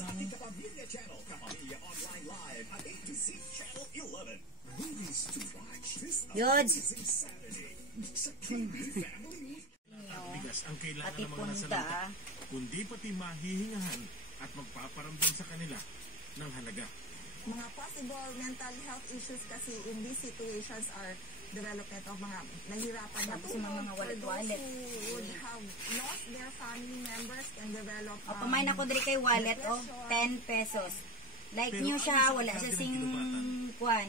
sa ating Kapamilya Channel, Kapamilya Online Live at A to Z Channel 11. Movies to watch this amazing Saturday sa KB Family. At bigas ang kailangan ng mga nasalanta, kundi pati mahihingahan at magpaparamdam sa kanila ng halaga. Mga possible mental health issues kasi in these situations are development of mga nahirapan na po mga wallet-wallet. Who would have lost their family members and develop pamain ako diri kay wallet 10 pesos. Like nyo siya, wala siya sing kwan.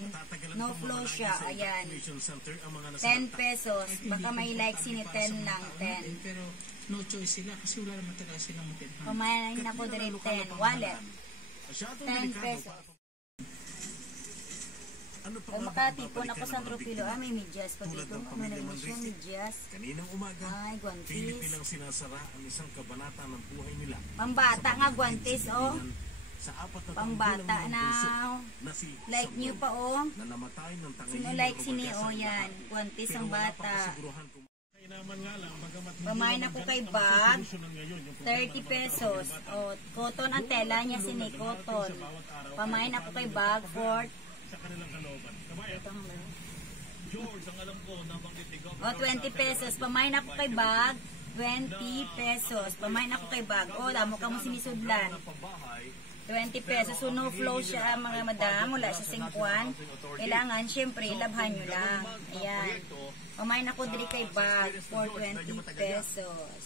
No flow siya. Ayan. 10 pesos. Baka may like sini 10 lang. 10. Pero no choice sila kasi wala naman talaga silang matinhan. Pamain ako diri 10. Wallet. 10 pesos. Makatipon ako sa Tropilo. May medyas pa dito. May medyas. Kaninang umaga, ay, guantes. pilit nilang sinasara ang isang kabanata ng buhay nila. Pambata nga guantes, oh. Sa 4 na pambata na, si like nyo pa, oh. Na namatay ng sino like sini, oh, yan. Guantes ang bata. Pamain ako kay bag, 30 pesos. Oh, cotton ang tela niya, sini, cotton. Pamain ako kay bag, for sa kanilang kalooban. Kabayan. George, ang alam ko na magtitigaw. 20 pesos. Pamain ako kay bag, 20 pesos. Pamain ako kay bag. Damo ka mo sinisudlan. 20 pesos. So, no flow siya, mga madam. Wala siya singkwan. Kailangan, syempre, labhan nyo lang. Ayan. Pamain ako diri kay bag for 20 pesos.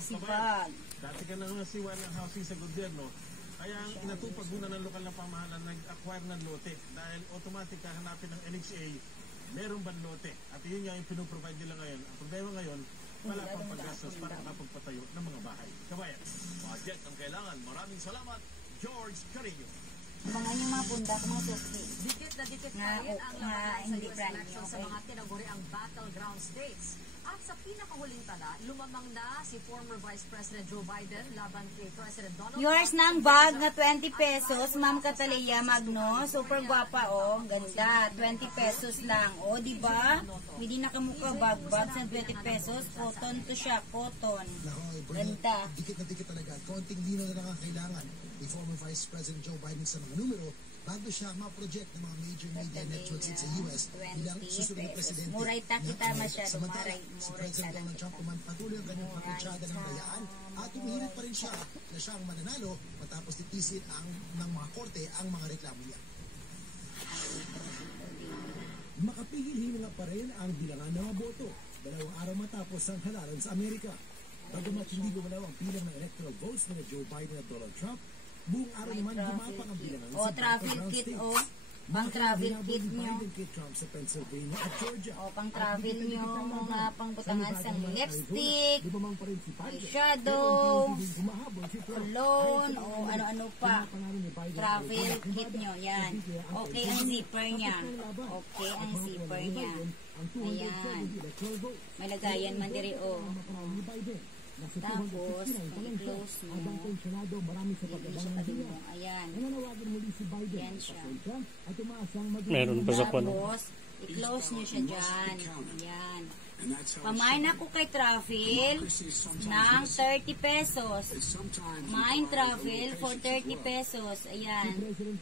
Si bag. Dati ka nang nasiwa ng housing sa gobyerno. Kaya ang inatupag muna ng lokal na pamahalaan nag-acquire ng lote dahil automatic hahanapin ng NHA meron bang lote at yun nga yung pinuprovide nila ngayon. Ang problema ngayon, wala pang paggastos para makapagpatayo ng mga bahay. Kabayan, budget ang kailangan. Maraming salamat, George Carrillo. Mga yung mga pundak, mga suki. Dikit na dikit pa rin ang labanan sa US election sa mga tinaguri ang battleground states. At sa pinakahuling tala, lumamang na si former Vice President Joe Biden laban kay President Donald Trump. Yours na ang bag na 20 pesos, Ma'am Catalia Magno. Super guwapa, oh. Ganda. 20 pesos lang. O, diba? Hindi na kamukha bag sa 20 pesos. Cotton to siya. Cotton. Ganda. Dikit na dikit talaga. Konting lino na lang ang kailangan ni former Vice President Joe Biden sa mga numero bago siya ma-project ng mga major media networks sa US bilang susunod na presidente. Muray ta kita masyado. Samantala, si President Donald Trump naman patuloy ang kanyang pagkutsada ng rayaan at umihirit pa rin siya na siya ang mananalo matapos titisin ng mga korte ang mga reklamo niya. Makapigil-hila pa rin ang bilangan ng mga boto 2 araw matapos ang halalan sa Amerika. Bagamat hindi gumalaw ang bilang ng electoral votes na Joe Biden at Donald Trump, buong araw naman gumapang ang bilangan sa traffic kit, pang travel kit nyo. Sa Pennsylvania at Georgia. Pang travel nyo, mga pangbutangan sa lipstick, eyeshadow, cologne, o ano-ano pa. Travel kit nyo, yan. Okay ang zipper niya. Okay ang zipper niya. Ayan. May lagayan man diri, Tapos, i-close mo. Hindi siya kadulong. Ayan. Ayan siya. Meron pa sa pano. Tapos, i-close nyo siya dyan. Ayan. Pamain ako kay Travel ng 30 pesos. Pamain Travel for 30 pesos. Ayan.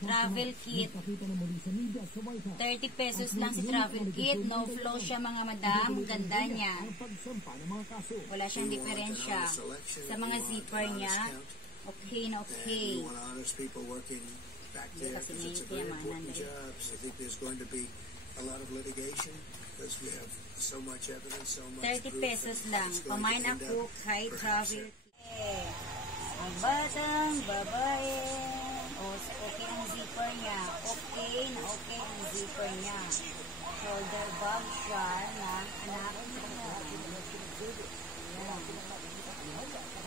Travel kit. 30 pesos lang si Travel kit. No flow siya, mga madam. Ganda niya. Wala siyang diferensya. Sa mga zipper niya, okay na okay. Kasi may tiyamanan dahil. A lot of litigation because we have so much evidence, so much 30 pesos lang. Pamain ako kay Travel. Ang batang babae. Okay ang zipper niya. Okay na okay ang zipper niya. Shoulder bag siya na anak.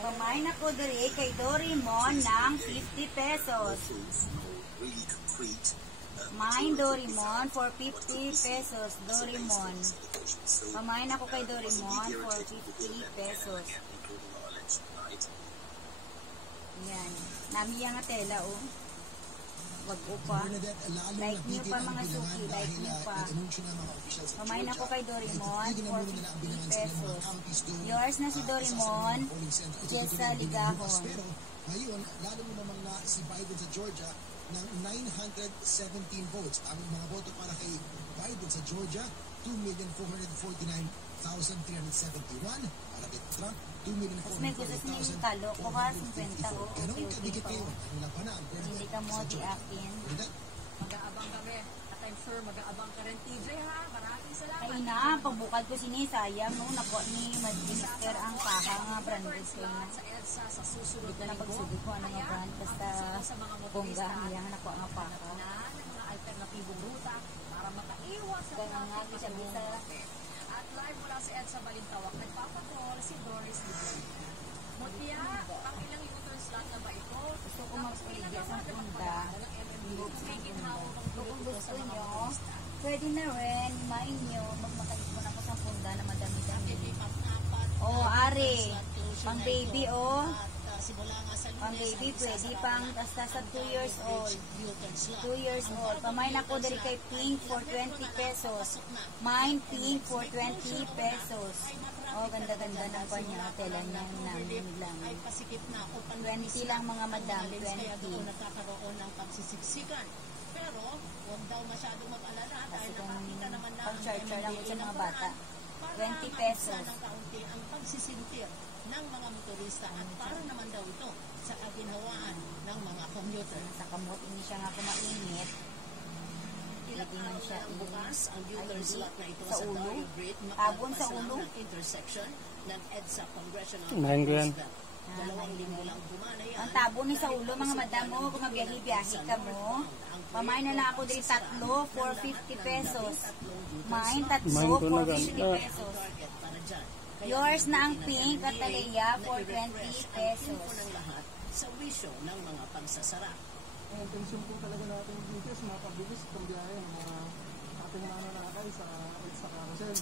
Pamain ako dali kay Doraemon ng 50 pesos. Pamain Doraemon for 50 pesos. Doraemon. Pamain ako kay Doraemon for 50 pesos. Yan. Namiya nga tela, Wag upa. Like nyo pa, mga suki. Like nyo pa. Pamain ako kay Doraemon for 50 pesos. Yours na si Doraemon. Just sa ligahon. Ngayon, lalo mo namang na si Biden sa Georgia ng 917 votes. Ang mga boto para kay Biden sa Georgia, 2,449,371. Para kay Trump, Tapos may gusto niya yung talo ko ha, 50 o. Ganun kadikit kayo. Ano lang pa na ang pwede Hindi ka mo sa di Georgia. akin. Mag-aabang kami. At I'm sure mag-aabang ka rin, TJ, ha? Maraming salamat. Ay na, pagbukal ko sayang no, nako ni Mag-Minister ang paha nga branded ko na. Sa EDSA sa susunod Hindi ko na pagsugod ko ano nga brand, basta bongga niya nako ang paha. na ng mga alternatibong ruta para makaiwas sa Kaya nga, bisa-bisa. At live mula sa EDSA Balintawak, nagpapatol si Doris Libon. Mutya, pang ilang U-turn slot na ba ito? Gusto ko magpulidya sa punta. Kung gusto nyo, pwede na rin, himain nyo, magmakalikon ako sa punta na madami-dami. Oh, ari, pang baby, oh. Pang baby, pwede pang basta sa 2 years old. 2 years old. Pamain ako dari kay Pink for 20 pesos. Mine Pink for 20 pesos. Oh, ganda-ganda ng kanya. Tela niya namin lang. 20 lang mga madam, 20. Nagkakaroon ng pagsisiksikan. Pero, huwag daw masyadong mag-alala dahil nakakita naman na ang pang-charger lang sa mga bata. 20 pesos. ng kaunti ang pagsisintir ng mga motorista at para naman daw ito sa kaginhawaan ng mga commuter. Sa kamot, hindi siya nga kumainit. Hindi man siya Bukas ang U-turn slot na ito sa sa ulo. Dario Bridge Tabon sa makapaslang ulo. ng intersection ng EDSA Congressional Main ko yan. Belt. 2 linggo lang bumanay Ang tabo ni sa ulo, mga madam mo, kung mabiyahe-biyahe ka mo, pamain na lang ako diri tatlo for 50 pesos. Main tatlo Main ko na for gan. 50 pesos. Yours na ang pink at Talia for 20 pesos. ng lahat sa wisyo ng mga pagsasara. Ang intensyon po talaga natin dito is mapabilis itong biyahe ng mga ating mananakay sa carousel.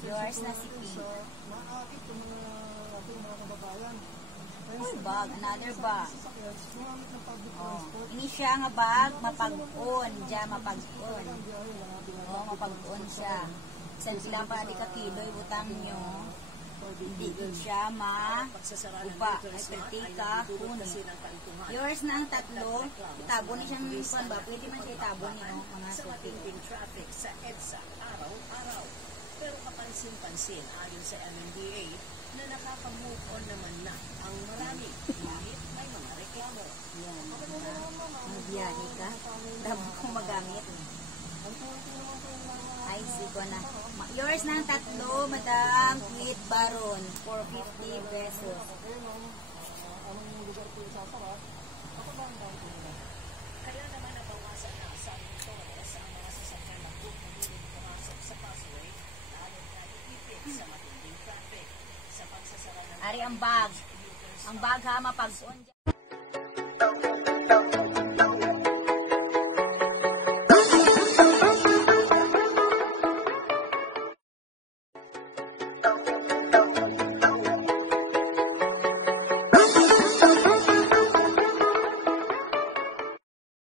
Yours na si Pink. Maakit yung mga ating mga kababayan. Uy, bag, another bag. Gumamit ng public Oh, transport. ini siya nga bag, mapag-on. Diya, mapag-on. Oh, mapag-on siya. Sa sila pa di ka kilo, ibutang nyo. Hindi yun siya upa. Ay, pertika, kuni. Yours na ang tatlo. Itabo ni siyang kwan ba? Pwede man siya itabo niyo, mga Sa suki. matinding traffic sa EDSA araw-araw. Pero kapansin-pansin ayon sa MMDA na nakaka-move on naman na ang marami. Kahit may mga reklamo. Yan. Magbiyahe ka. Dabo kong magamit. Ay, sigo na. Yours na ang tatlo, Madam Tweet Baron, for 50 pesos. Kaya naman nabawasan na sa motores sa mga sasakyan na pumuling pumasok sa busway lalo na ipit sa matinding traffic. Sa pagsasara ng Ari ang bag. Ang bag ha, mapag-on dyan.